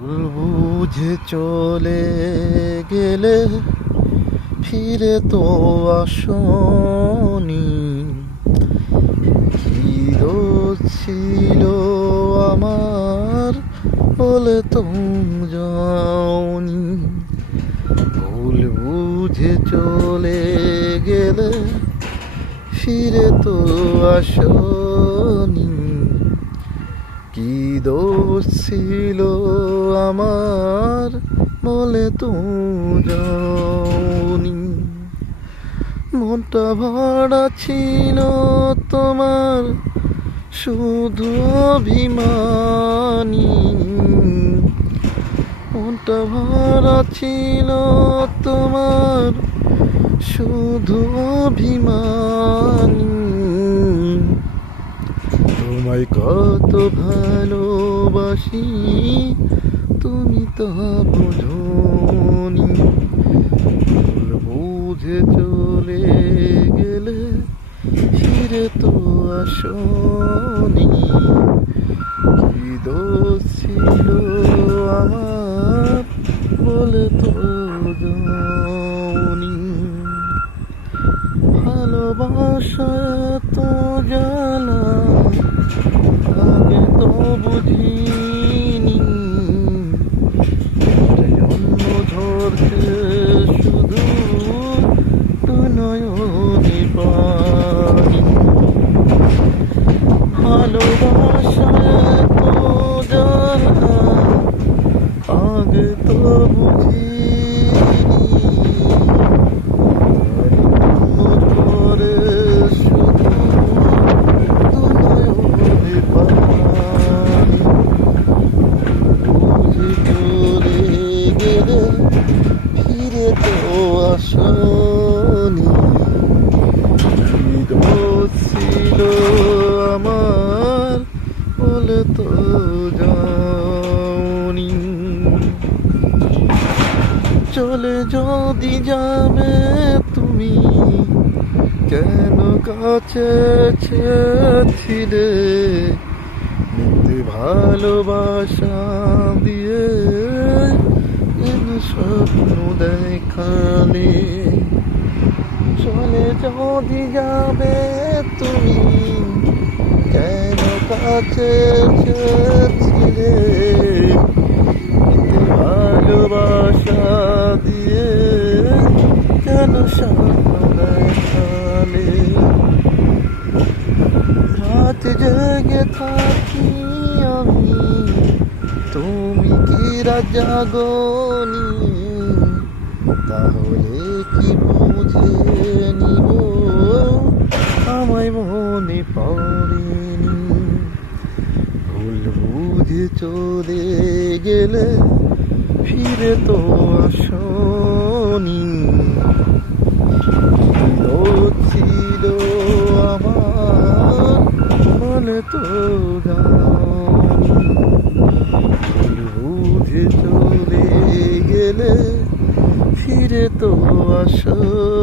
ভুল বুঝে চলে গেলে ফিরে তো আসনি। কি দোষ ছিল আমার বলে তুমি যাওনি। ভুল বুঝে চলে গেলে ফিরে তো আসনি। কি দোষ ছিল আমার বলে তো যাওনি। মনটা ভরা ছিল তোমার শুধু অভিমানী। মনটা ভরা ছিল তোমার শুধু অভিমানী। তোমায় কত ভালোবাসি তুমি তা বোঝনি। ভুল বুঝে চলে গেলে ফিরে তো আসনি। কি দোষ ছিল আমার বলে তো যাওনি। ভালোবাসা তো জ্বালা আগে তো বুঝিনি। জন্ম ধরতে শুধু নয়নে পানি। ভালোবাসা তো জ্বালা আগে তো বুঝিনি। করে শুধু নয়নে পানি। বুঝে চলে গেলে ফিরে তো আসনি। কি দোষ ছিল আমার বলে তো যাওনি। চলে যদি যাবে তুমি কেন কাছে ছিলে। মিথ্যে ভালোবাসা দিয়ে কেন স্বপ্ন দেখালে। চলে যদি যাবে তুমি কেন কাছে ছিলে। মিথ্যে ভালোবাসা দিয়ে কেন স্বপ্ন দেখালে। রাত জেগে থাকি আমি তুমি কি রাত জাগনি। তাহলে কি বুঝে নিব আমায় মনে পড়েনি। ভুল বুঝে চলে গেলে ফিরে তো আসনি। ছিল আমার মনে তো যাওনি। ভুল বুঝে চলে গেলে ফিরে তো আসনি।